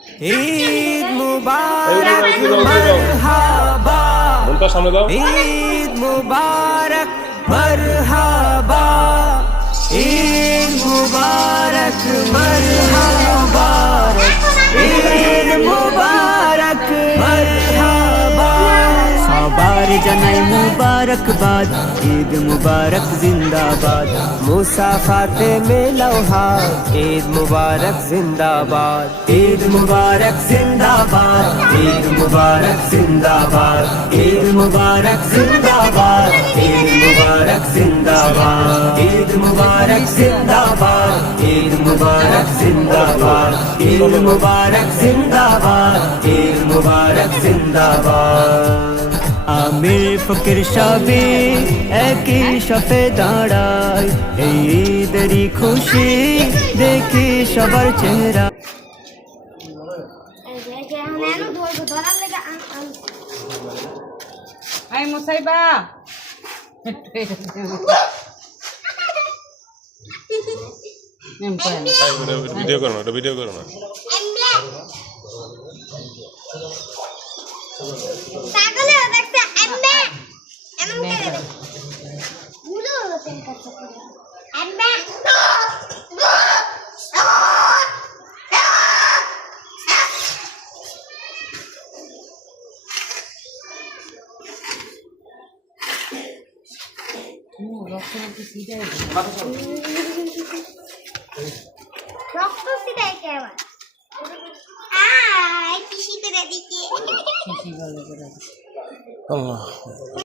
ঈদ মুবারক মারহাবা, ঈদ মুবারক মারহাবা, ঈদ মুবারক মারহাবা, ঈদ মুবারক মারহাবা। সবার জানাই মুবারকবাদ, ঈদ মুবারক জিন্দাবাদ। মুসাফাতে মেলাও হাত, ঈদ মুবারক জিন্দাবাদ, ঈদ মুবারক জিন্দাবাদ, ঈদ মুবারক জিন্দাবাদ, ঈদ মুবারক জিন্দাবাদ, ঈদ মুবারক জিন্দাবাদ, ঈদ মুবারক জিন্দাবাদ, ঈদ মুবারক জিন্দাবাদ, ঈদ মুবারক জিন্দাবাদ, ঈদ মুবারক জিন্দাবাদ। আমির ফকির সবে একই সাথে দাঁড়ায়, এই ঈদেরই খুশি দেখি সবার চেহারা। আই মুসাইবা ভিডিও করো না, ভিডিও করো না। পাগলে দেখতে এমবে এমন করে দেখ গুলো রতেন কাছে এমবে রক্ত সিটাই কেবা পিসি করে দিকে আল্লাহ।